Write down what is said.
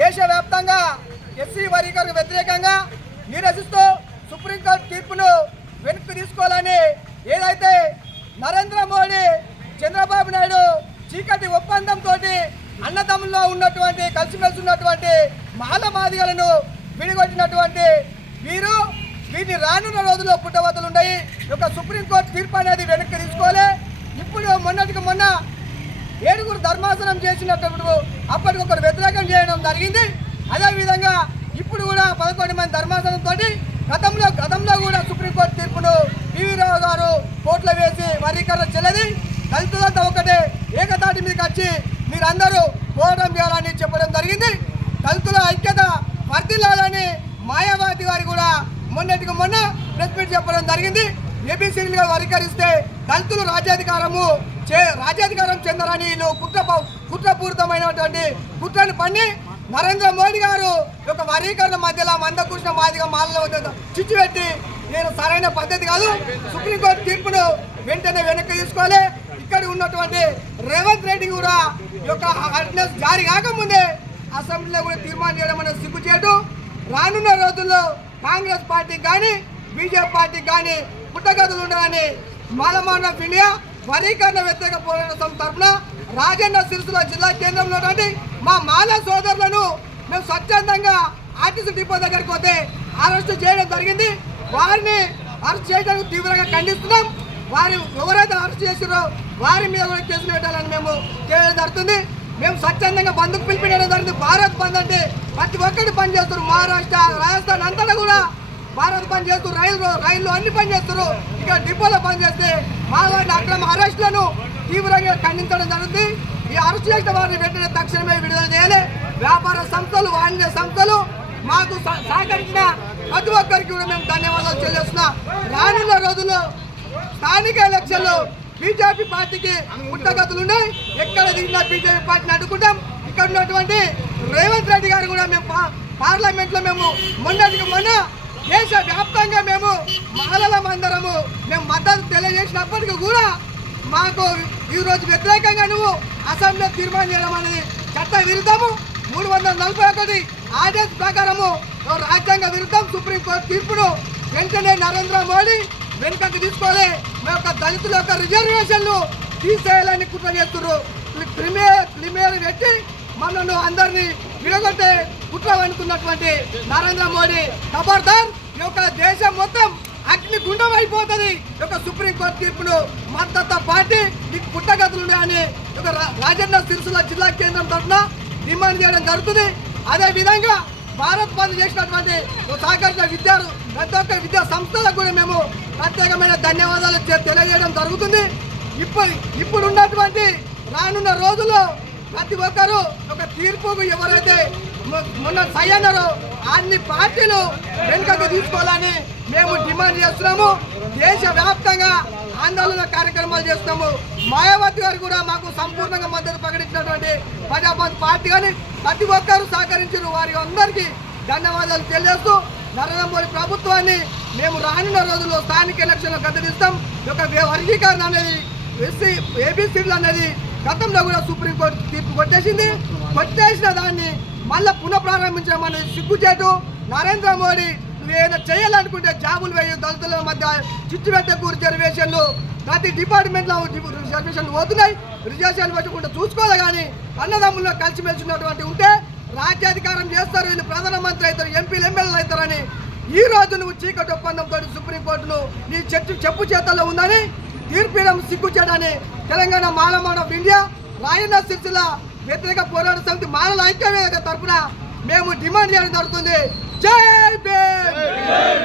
దేశవ్యాప్తంగా ఎస్సీ వర్గీకరణకు వ్యతిరేకంగా నిరసిస్తూ సుప్రీంకోర్టు తీర్పును వెనక్కి తీసుకోవాలని ఏదైతే నరేంద్ర మోడీ చంద్రబాబు నాయుడు చీకటి ఒప్పందంతో అన్నదమ్ముల్లో ఉన్నటువంటి కలిసిమెలిసి ఉన్నటువంటి మాల మాదిగలను విడిగొట్టినటువంటి వీరు వీటిని రానున్న రోజుల్లో పుట్టవతలు ఉన్నాయి. యొక్క సుప్రీంకోర్టు తీర్పు అనేది వెనక్కి తీసుకోవాలి. ఇప్పుడు మొన్నటికి మొన్న ఏడుగురు ధర్మాసనం చేసినటువంటి అప్పటికొకరు వ్యతిరేకం చేయడం జరిగింది. అదేవిధంగా ఇప్పుడు కూడా పదకొండు మంది ధర్మాసనంతో గతంలో గతంలో కూడా సుప్రీంకోర్టు తీర్పును పివి రావు గారు కోర్టులో వేసి వర్గీకరణ చెల్లది దళితులంతా ఒకటే ఏకతాటి మీదకి వచ్చి మీరందరూ పోరాటం చేయాలని చెప్పడం జరిగింది. దళితుల ఐక్యత వర్ధిల్లాలని మాయావతి గారు కూడా మొన్నటికి మొన్న ప్రెస్ మీట్ చెప్పడం జరిగింది. ఏబీసీలుగా వర్గీకరిస్తే దళితులు రాజ్యాధికారము రాజ్యాధికారం చెందరని వీళ్ళు కుట్ర కుట్రపూరితమైనటువంటి కుట్రను పన్ని నరేంద్ర మోడీ గారు యొక్క వర్గీకరణ మధ్యలో మందకృష్ణ మాదిగా మాలలో చిచ్చు పెట్టి నేను సరైన పద్ధతి కాదు. సుప్రీంకోర్టు తీర్పును వెంటనే వెనక్కి తీసుకోవాలి. ఇక్కడ ఉన్నటువంటి రేవంత్ రెడ్డి కూడా యొక్క ఆర్డినెన్స్ జారీ కాకముందే అసెంబ్లీలో కూడా తీర్మానం చేయడం అనేది సిగ్గు చేయడం రానున్న రోజుల్లో కాంగ్రెస్ పార్టీకి కానీ బీజేపీ పార్టీకి కానీ పుట్టగతులు ఉండవని మాలమాన్ ఆఫ్ ఇండియా వర్గీకరణ వ్యతిరేక పోరాట సంస్థ తరఫున రాజన్న సిరిసిల్ల జిల్లా కేంద్రంలో మా మాల సోదరులను మేము స్వచ్ఛందంగా ఆర్టీసీ డిపో దగ్గరికి పోతే అరెస్ట్ చేయడం జరిగింది. వారిని అరెస్ట్ చేయడానికి తీవ్రంగా ఖండిస్తున్నాం. వారు ఎవరైతే అరెస్ట్ చేసారో వారి మీద కూడా కేసులు పెట్టాలని మేము చేయడం జరుగుతుంది. మేము స్వచ్ఛందంగా బంధుకు పిలిపించడం జరిగింది భారత్ బంద్ అంటే ప్రతి ఒక్కటి పనిచేస్తారు మహారాష్ట్ర రాజస్థాన్ అంతా భారత్ పని చేస్తూ రైలు రైళ్ళు అన్ని పని చేస్తారు ఇక్కడ డిపోలో పని చేస్తే మా వారిని అక్రమ అరెస్టులను తీవ్రంగా ఖండించడం జరుగుతుంది. ఈ అరెస్ట్ చేసిన వారిని వెంటనే తక్షణమే విడుదల చేయాలి. వ్యాపార సంస్థలు వాణిజ్య సంస్థలు మాకు సహకరించిన ప్రతి ఒక్కరికి కూడా మేము ధన్యవాదాలు చెల్లిస్తున్నా. రానున్న రోజుల్లో స్థానిక ఎలక్షన్లో బీజేపీ పార్టీకి పుట్టగతులు ఉన్నాయి. ఎక్కడ దిగినా బీజేపీ పార్టీని అడ్డుకుంటాం. ఇక్కడ ఉన్నటువంటి రేవంత్ రెడ్డి గారు కూడా మేము పా- పార్లమెంట్లో మేము మొన్నటికి మొన్న దేశ వ్యాప్తంగా మేము మహిళల మందరము మేము మద్దతు తెలియజేసినప్పటికీ కూడా మాకు ఈరోజు వ్యతిరేకంగా నువ్వు అసెంబ్లీ తీర్మానం చేయడం అనేది చట్ట విరుద్ధము మూడు వందల నలభై ఒకటి ఆర్డర్స్ ప్రకారము రాజ్యాంగ విరుద్ధం సుప్రీంకోర్టు తీర్పును వెంటనే నరేంద్ర మోడీ వెనుకకు తీసుకోవాలి మా యొక్క దళితుల యొక్క రిజర్వేషన్లు తీసేయాలని కుట్ర చేస్తున్నారు ప్రిమియర్ ప్రిమియర్ పెట్టి మమ్మల్ని అందరినీ విడగొట్టే కుట్ర అనుకున్నటువంటి నరేంద్ర మోడీ. ఖబర్దార్! యొక్క దేశం మొత్తం అగ్ని గుండం అయిపోతుంది. ఈ యొక్క సుప్రీంకోర్టు తీర్పును మద్దతు పార్టీ మీకు పుట్టగతులు ఉన్నాయని ఒక రా- రాజన్న సిరిసిల్ల జిల్లా కేంద్రం తరఫున డిమాండ్ చేయడం జరుగుతుంది. అదే విధంగా భారత్ బంద్ చేసినటువంటి సహకరించిన విద్యారు ప్రతి ఒక్క విద్యా సంస్థలకు కూడా మేము ప్రత్యేకమైన ధన్యవాదాలు తెలియజేయడం జరుగుతుంది. ఇప్పుడు ఇప్పుడున్నటువంటి రానున్న రోజుల్లో ప్రతి ఒక్కరూ ఒక తీర్పుకు ఎవరైతే మొన్న సై అన్నారో అన్ని పార్టీలు వెనుకకు తీసుకోవాలని మేము డిమాండ్ చేస్తున్నాము. దేశ వ్యాప్తంగా ఆందోళన కార్యక్రమాలు చేస్తున్నాము. మాయావతి గారు కూడా మాకు సంపూర్ణంగా మద్దతు ప్రకటించినటువంటి ప్రజాపతి పార్టీ కానీ ప్రతి ఒక్కరూ సహకరించారు వారి అందరికీ ధన్యవాదాలు తెలియజేస్తూ నరేంద్ర మోడీ ప్రభుత్వాన్ని మేము రానున్న రోజుల్లో స్థానిక ఎలక్షన్లు గద్దెదిస్తాం ఈ యొక్క వర్గీకరణ అనేది ఎస్సీ ఏబీసీలు అనేది గతంలో కూడా సుప్రీంకోర్టు తీర్పు కొట్టేసింది. కొట్టేసిన దాన్ని మళ్ళా పునఃప్రారంభించడం అనేది సిగ్గుచేటు. నరేంద్ర మోడీ ఏదైనా చేయాలనుకుంటే జాబులు వేయ దళితుల మధ్య చిచ్చు పెట్టకు రిజర్వేషన్లు. ప్రతి డిపార్ట్మెంట్లో రిజర్వేషన్లు పోతున్నాయి. రిజర్వేషన్లు పెట్టకుండా చూసుకోవాలి కానీ అన్నదమ్ముల్లో కలిసిమెలిసి ఉన్నటువంటి ఉంటే రాజ్యాధికారం చేస్తారు వీళ్ళు ప్రధానమంత్రి అవుతారు ఎంపీలు ఎమ్మెల్యేలు అవుతారని ఈ రోజు నువ్వు చీకటి ఒప్పందంతో సుప్రీంకోర్టును నీ చెట్టు చెప్పు చేతల్లో ఉందని తీర్పిడం సిగ్గు తెలంగాణ మాలమాన్ ఆఫ్ ఇండియా రాయన్న సిరిసిల్ల వ్యతిరేక పోరాట సమితి మాలల ఐక్యవేదిక తరఫున మేము డిమాండ్ చేయడం జరుగుతుంది. జై